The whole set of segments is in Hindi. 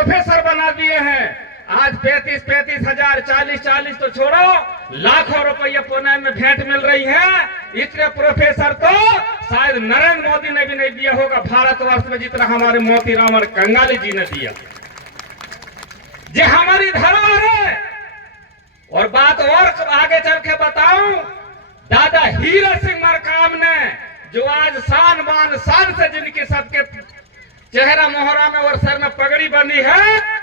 प्रोफेसर बना दिए हैं। आज 35-35 हजार, 40-40 तो छोड़ो, लाखों रुपये पुणे में भेंट मिल रही है। इतने प्रोफेसर तो शायद नरेंद्र मोदी ने भी नहीं दिया होगा भारतवर्ष में, जितना हमारे मोतीराम और कंगाली जी ने दिया। ये हमारी धरोहर है। और बात और आगे चल के बताऊं, दादा हीरा सिंह मरकाम ने, जो आज शान बान शान से जिनकी सबके चेहरा मोहरा में और सर में पगड़ी बनी है,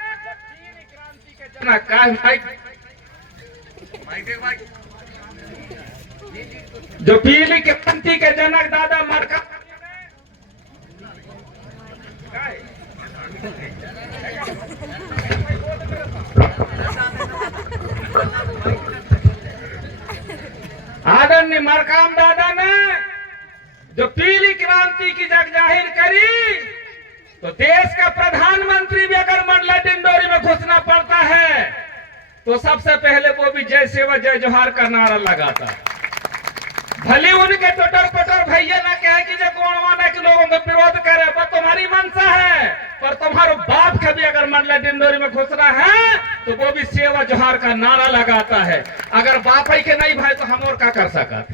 जो पीली क्रांति के जनक दादा मरकाम, आदरणीय मरकाम दादा ने जो पीली क्रांति की जग जाहिर करी, तो देश का प्रधानमंत्री भी अगर मंडला डिंडोरी में घुसना पड़ता है तो सबसे पहले वो भी जय सेवा जय जोहार का नारा लगाता। भले उनके टोटर पटर भैया ना कहे कि जो गोणवाना के लोगों को विरोध करे, वो तुम्हारी मंशा है, पर तुम्हारे बाप का भी अगर मंडला डिंडोरी में घुसना है तो वो भी सेवा जोहार का नारा लगाता है। अगर बाप ही के नहीं भाई तो हम और क्या कर सकते।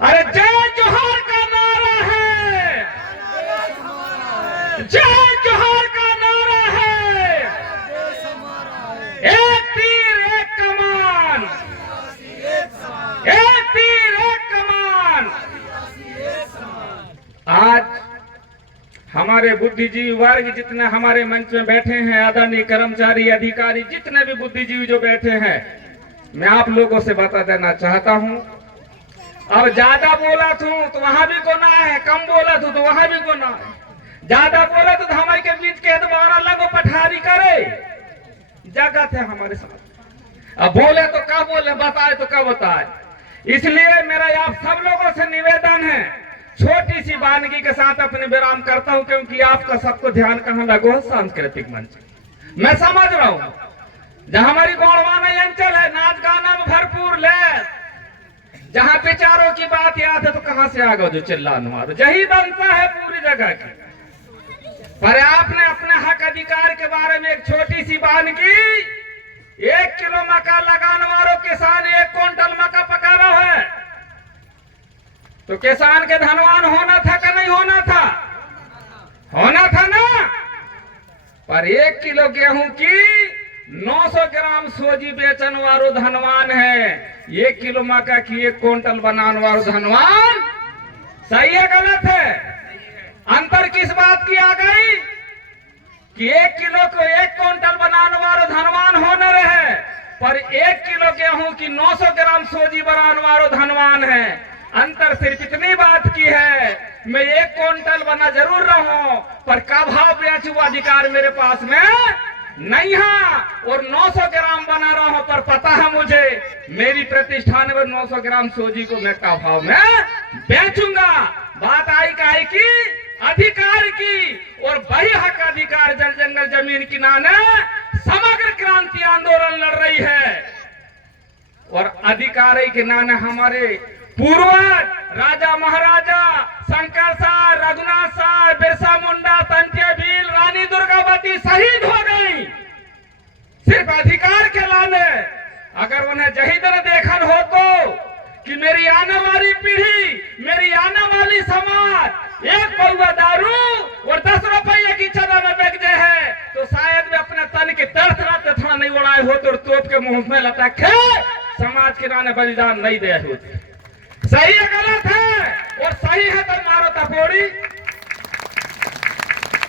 अरे जय जोहार का नारा है, जय जोहार का नारा है, एक तीर एक कमान, एक तीर एक कमान। आज हमारे बुद्धिजीवी वर्ग जितने हमारे मंच में बैठे हैं, आदरणीय कर्मचारी अधिकारी जितने भी बुद्धिजीवी जो बैठे हैं, मैं आप लोगों से बता देना चाहता हूं, अब ज्यादा बोला तो वहां भी गुना है, कम बोला तो वहां भी गुना है। ज्यादा बोला तो हमारे के बीच के द्वारा लगो पठारी करे, जगत है हमारे साथ। अब बोले तो क्या बोले, बताए तो क्या बताए। इसलिए मेरा आप सब लोगों से निवेदन है, छोटी सी वानगी के साथ अपने विराम करता हूं, क्योंकि आपका सबको ध्यान कहां लगो है, सांस्कृतिक मंच। मैं समझ रहा हूं जहां हमारी गौड़वाना अंचल है, नाच गाना में भरपूर ले, जहां विचारों की बात याद है तो कहां से आ गए जो चिल्लाने वाले, यही बनता है पूरी जगह की। पर आपने अपने हक अधिकार के बारे में एक छोटी सी वानगी, 1 किलो मक्का लगाने वालों किसान 1 क्विंटल मक्का पका रहा है, तो किसान के धनवान होना था कि नहीं होना था? होना था ना। पर 1 किलो गेहूं की 900 ग्राम सोजी बेचन वालो धनवान है, 1 किलो मक्का की 1 क्विंटल बनाने वालो धनवान। सही है गलत है? अंतर किस बात की आ गई कि 1 किलो को 1 क्विंटल बनाने वालो धनवान होने रहे, पर 1 किलो गेहूं की 900 ग्राम सोजी बनाने वालो धनवान है। अंतर सिर्फ इतनी बात की है, मैं 1 क्विंटल बना जरूर रहूं, पर का भाव बेचू अधिकार मेरे पास में नहीं है, और 900 ग्राम बना रहा हूं, पर पता है मुझे मेरी प्रतिष्ठान में 900 ग्राम सोजी को मैं का भाव में बेचूंगा। बात आई काहे की? अधिकार की। और वही हक अधिकार जल जंगल जमीन की नाने समग्र क्रांति आंदोलन लड़ रही है, और अधिकार के नाने हमारे पूर्वज राजा महाराजा शंकर साहब, रघुनाथ साहब, बिरसा मुंडा, तंत्य भील, रानी दुर्गावती शहीद हो गई सिर्फ अधिकार के लाने। अगर उन्हें जहीद ने देखा हो तो कि मेरी आने वाली पीढ़ी, मेरी आने वाली समाज 1 पौवा दारू और 10 रुपये की चदा में बिक जाए है, तो शायद वे अपने तन के दर्द रात थोड़ा नहीं उड़ाए होते और तोप के मुंह में लटके समाज के नाने बलिदान नहीं दे होते। सही है गलत है? और सही है तो मारो तपोड़ी।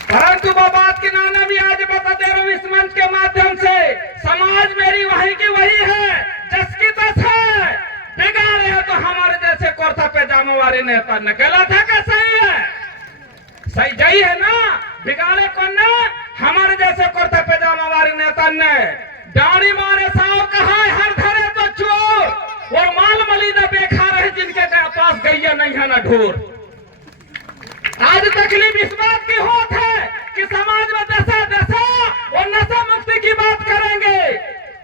परंतु वो बात के नाना भी आज बता दे रहा हूं इस मंच के माध्यम से, समाज मेरी वही की वही है, जिसकी तस है। बिगाड़े है तो हमारे जैसे कुर्ता पैजामा वाले नेता ने। गलत है क्या सही है? सही यही है ना? बिगाड़े कौन ने? हमारे जैसे कुर्ता पैजामा वाले नेता ने। डाणी मारे साहब कहा है, हर धरे तो चोर, और माल मलीदा बेकार है जिनके पास गैया नहीं है ना ढोर। आज तकलीफ इस बात की होत है कि समाज में दशा दशा और नशा मुक्ति की बात करेंगे,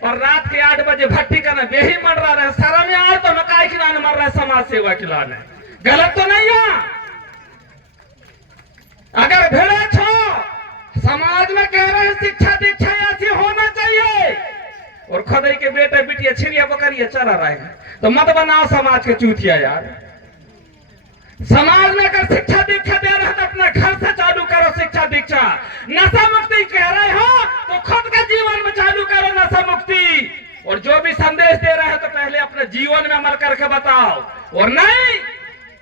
पर रात के 8 बजे भट्टी का ना बेही मर रहा है, सारा में आज तो मकाई खिलाने मर रहा है, समाज सेवा खिलाने। गलत तो नहीं है? अगर भेड़े छो समाज में कह रहे हैं खदई के बेटे बिटिया छिड़िया बकरिया चरा रहे हैं। तो मत बनाओ समाज के चूतिया यार। समाज में अगर शिक्षा दीक्षा दे रहे हैं तो अपने घर से चालू करो शिक्षा दीक्षा। नशा मुक्ति कह रहे हो तो खुद का जीवन में चालू करो नशा मुक्ति। और जो भी संदेश दे रहे हैं तो पहले अपने जीवन में अमल करके बताओ। और नहीं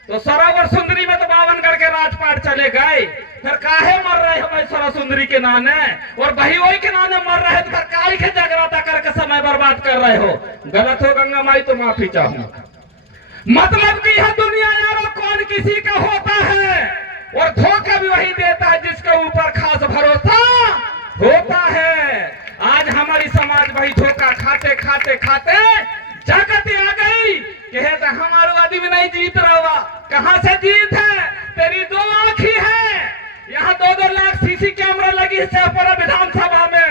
तो सरोवर सुंदरी में तो बावनगढ़ के राजपाट चले गए, फिर काहे मर रहे हो भाई सरोवर सुंदरी के नाने, और भाई वही के नाने मर रहे तो फिर काहे के जागराता करके समय बर्बाद कर रहे हो। गलत हो गंगा माई तो माफी चाहूंगा। मतलब कि यह दुनिया यारो कौन किसी का होता है, और धोखा भी वही देता है जिसके ऊपर खास भरोसा होता है। आज हमारी समाज भाई धोखा खाते खाते खाते जागत आ गई कि है तो हमारा आदमी नहीं जीत रहा। कहां से जीत है? तेरी दो आंखी है। यहाँ 2-2 लाख सीसी कैमरा लगी है शेखपुरा विधानसभा में,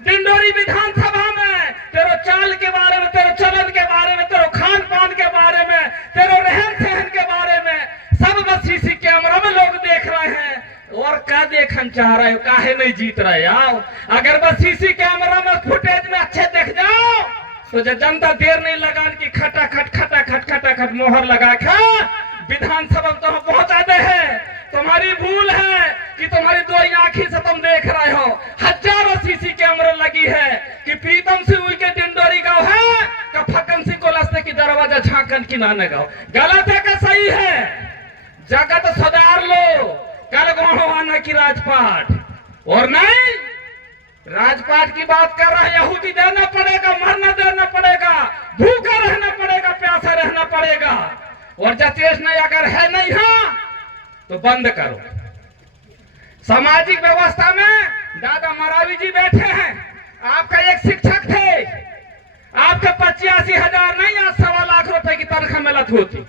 डिंडोरी विधानसभा में। तेरे चाल के बारे में, तेरे चलन के बारे में, तेरे खान पान के बारे में, तेरे रहन सहन के बारे में सब बस सीसी कैमरा में लोग देख रहे हैं। और क्या देखना चाह रहे हो? काहे नहीं जीत रहे आओ? अगर बस सीसी कैमरा में फुटेज में अच्छे देख जाओ तो जनता देर नहीं लगा कि खटाखट मोहर लगा के विधानसभा में तुम पहुंचा दे है। तुम्हारी भूल है कि तुम्हारी 2 आंखें से तुम देख रहे हो। हजारों सीसी कैमरा लगी है कि प्रीतम सिंह के डिंडोरी गांव है का फकन सिंह को लस्ते की दरवाजा झांकन की नाने गांव। गलत है का सही है? जगत सुधार लो। कल गोहवाना की राजपाट, और नहीं राजपाट की बात कर रहा है। यहूदी देना पड़ेगा, मरना देना पड़ेगा, भूखा रहना पड़ेगा, प्यासा रहना पड़ेगा। और जतेश नहीं अगर है नहीं तो बंद करो। सामाजिक व्यवस्था में दादा मरावी जी बैठे हैं। आपका एक शिक्षक थे, आपके 85,000 नहीं, आज 1.25 लाख रुपए की तनख्वाह मिलत होती,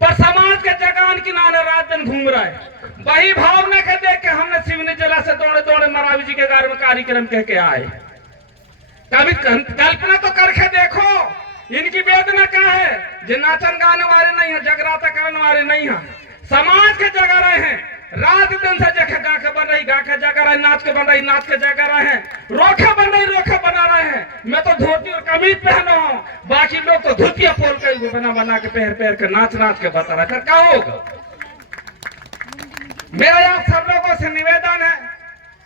पर समाज के जगान किनारे रात दिन घूम रहा है। वही भावना के देख के हमने सिवनी जिला से दौड़े दौड़े मरावी जी के घर में कार्यक्रम कह के आए। कभी कल्पना तो करके देखो इनकी वेदना क्या है। जो नाचन गाने वाले नहीं है, जगराता करने वाले नहीं है, समाज के जगा रहे हैं। रात दिन से जगह गा के बन रही, गा के जगा रहे, नाच के बन रही, नाच के जगा रहे हैं, रोखे बन रही, रोखे बना रहे हैं। मैं तो धोती और कमीज पहना हूं, बाकी लोग तो धोतिया पोल के बना के पहन के नाच के बता रहे। फिर क्या होगा? मेरा आप सब लोगों से निवेदन है,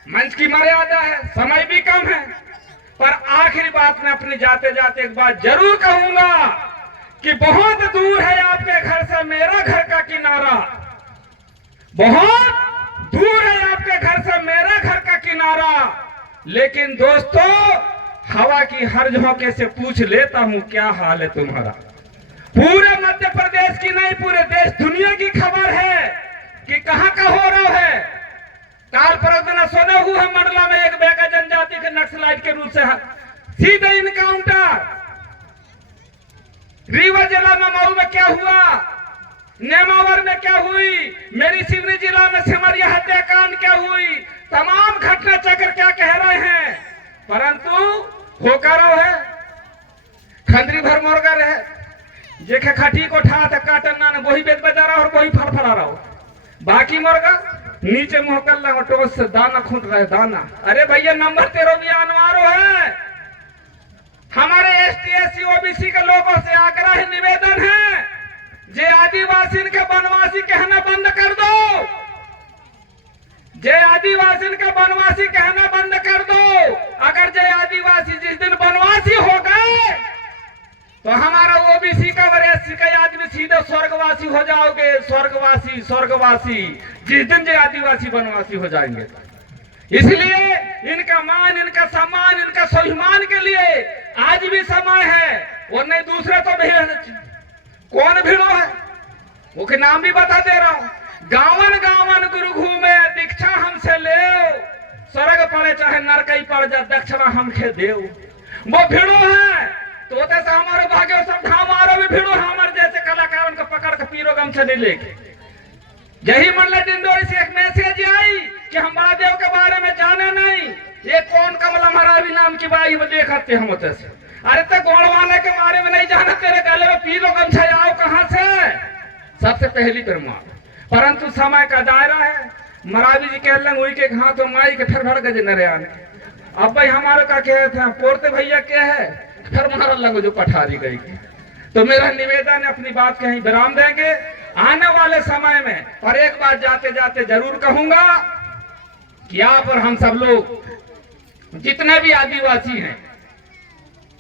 मंच की मर्यादा है, समय भी कम है, पर आखिरी बात में अपनी जाते जाते एक बात जरूर कहूंगा कि बहुत दूर है आपके घर से मेरा घर का किनारा, बहुत दूर है आपके घर से मेरा घर का किनारा। लेकिन दोस्तों, हवा की हर झोंके से पूछ लेता हूं क्या हाल है तुम्हारा। पूरे मध्य प्रदेश की नहीं, पूरे देश दुनिया की खबर है कि कहां का हो रहा है। काल परगना सुने हुए है मंडला में एक बेगा जनजाति के नक्सलाइट के रूप से सीधे इनकाउंटर। रीवा जिला में मऊ में क्या हुआ, नेमावर में क्या हुई, मेरी सिवनी जिला में सिमरिया हत्याकांड क्या हुई, तमाम घटना चक्र क्या कह रहे हैं। परंतु होकर है खंडरी भर मुर्गर है, जे खटी को ठा काटन ना वही बेच बजा रहा और वही फड़फड़ा रहा हो। बाकी मुर्गा नीचे मुंह कर रहा टोस से दाना खूट रहा है दाना। अरे भैया नंबर 13 भी अनवारो है। हमारे ST SC OBC के लोगों से आग्रह निवेदन है, जे आदिवासी के वनवासी कहना बंद कर दो, जय आदिवासी का वनवासी कहना बंद कर दो। अगर जय आदिवासी जिस दिन वनवासी हो गए तो हमारा OBC का और SC का आदमी सीधे स्वर्गवासी हो जाओगे। स्वर्गवासी जिस दिन जय आदिवासी वनवासी हो जाएंगे। इसलिए इनका मान, इनका सम्मान, इनका स्वाभिमान के लिए आज भी समय है। और नहीं दूसरे तो कौन भिड़ो है, वो के नाम भी बता दे रहा हूं। गावन गुरु घूमे दीक्षा हमसे ले, स्वर्ग पड़े चाहे नरकई पड़ जा दक्षिणा हमके देव। वो भिड़ो है तो से हमारे भाग्य सब हमारा भी भिड़ो है। हमारे जैसे कलाकारों को पकड़ के पीरो गमछा नहीं लेके। यही मंडला डिंडोरी से एक मैसेज आई कि हम महादेव के बारे में जाने नहीं, ये कौन कमला महारावी नाम की बाई वो देखते हम होते से। अरे तो गोड़वाने के बारे में नहीं जाना, तेरे गले में पीरो गमछा आओ कहां से? सबसे पहली परमार। परंतु समय का दायरा है। मरावी जी कह वही के हाथों माई के फिर भड़ गए नरे आने। अब भाई हमारे का कहे थे पोरते भैया क्या है, फिर मारा लगो जो पठारी गई। तो मेरा निवेदन है, अपनी बात कहीं विराम देंगे आने वाले समय में। पर एक बात जाते जाते जरूर कहूंगा कि आप और हम सब लोग जितने भी आदिवासी हैं,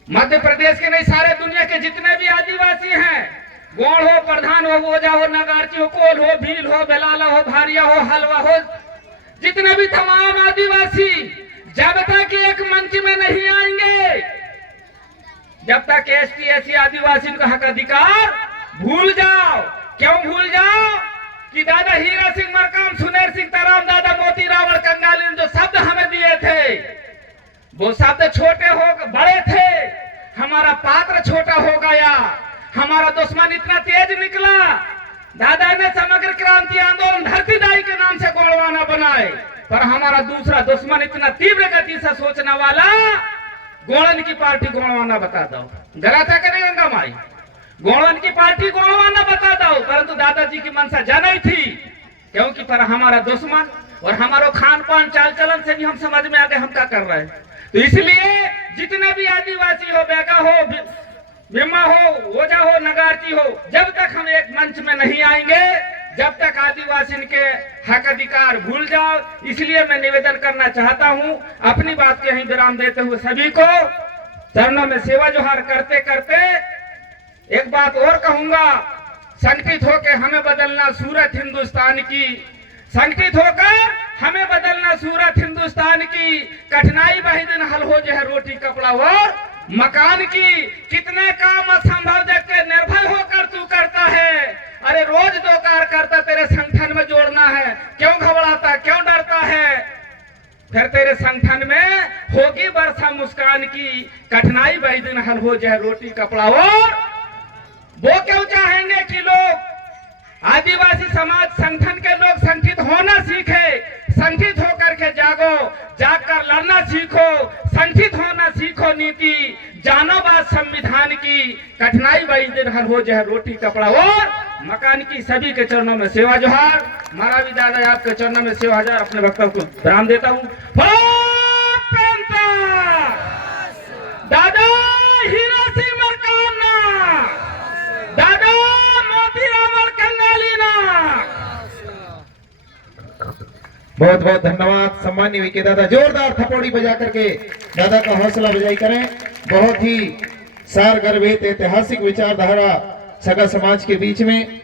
मध्य प्रदेश के नहीं सारे दुनिया के जितने भी आदिवासी हैं, गौड़ हो, प्रधान हो, ओझा हो, नगारची हो, कोल हो, भील हो, बेलाला हो, भारिया हो, हलवा हो, जितने भी तमाम आदिवासी जब तक एक मंच में नहीं आएंगे, जब तक एसटी एससी आदिवासी का हक अधिकार भूल जाओ। क्यों भूल जाओ कि दादा हीरा सिंह मरकाम, सुनेर सिंह तराम, दादा मोती रावण कंगाली ने जो शब्द हमें दिए थे, वो शब्द छोटे हो बड़े थे, हमारा पात्र छोटा हो गया, हमारा दुश्मन इतना तेज निकला। दादा ने समग्र क्रांति आंदोलन धरती दाई के नाम से गोलवाना बनाए, पर हमारा दूसरा दुश्मन इतना तीव्र गति से सोचने वाला, गोड़न की पार्टी गोलवाना बता दो। गलत है कि नहीं गंगा माई? गोड़न की पार्टी गोलवाना बता दो, परंतु दादाजी की मनसा जनाई थी, क्योंकि पर हमारा दुश्मन और हमारो खान पान चाल चलन से भी हम समझ में आ गए हम क्या कर रहे हैं। तो इसलिए जितने भी आदिवासी हो, बेगा हो, बिम्मा हो, ओझा हो, नगारची हो, जब तक हम एक मंच में नहीं आएंगे, जब तक आदिवासी के हक अधिकार भूल जाओ। इसलिए मैं निवेदन करना चाहता हूं, अपनी बात के यहीं विराम देते हुए सभी को चरणों में सेवा जोहार करते करते एक बात और कहूंगा, संगठित होकर हमें बदलना सूरत हिंदुस्तान की, संगठित होकर हमें बदलना सूरत हिंदुस्तान की, कठिनाई वही दिन हल हो जाए रोटी कपड़ा और मकान की। कितने काम असंभव जग के निर्भय होकर तू करता है, अरे रोज दो कार करता, तेरे संगठन में जोड़ना है, क्यों घबराता, क्यों डरता है? फिर तेरे संगठन में होगी वर्षा मुस्कान की, कठिनाई वही दिन हल हो जाए रोटी कपड़ा और। वो क्यों चाहेंगे कि लोग आदिवासी समाज संगठन के लोग संगठित होना सीखे, संगठित होकर के जागो, जागकर लड़ना सीखो, संगठित होना सीखो, नीति जानो बात संविधान की, कठिनाई वही दिन हल हो जाए रोटी कपड़ा और मकान की। सभी के चरणों में सेवा जोहार। मारा भी दादा आपके चरणों में सेवा हजार, अपने वक्तव्य को विराम देता हूँ। दादा हीरा सिंह मरकाम ना, दादा मोती रावण कंगाली ना। बहुत बहुत धन्यवाद सम्मानीय वीके दादा, जोरदार थपोड़ी बजा करके दादा का हौसला बजाई करें। बहुत ही सार गर्भित ऐतिहासिक विचारधारा सगा समाज के बीच में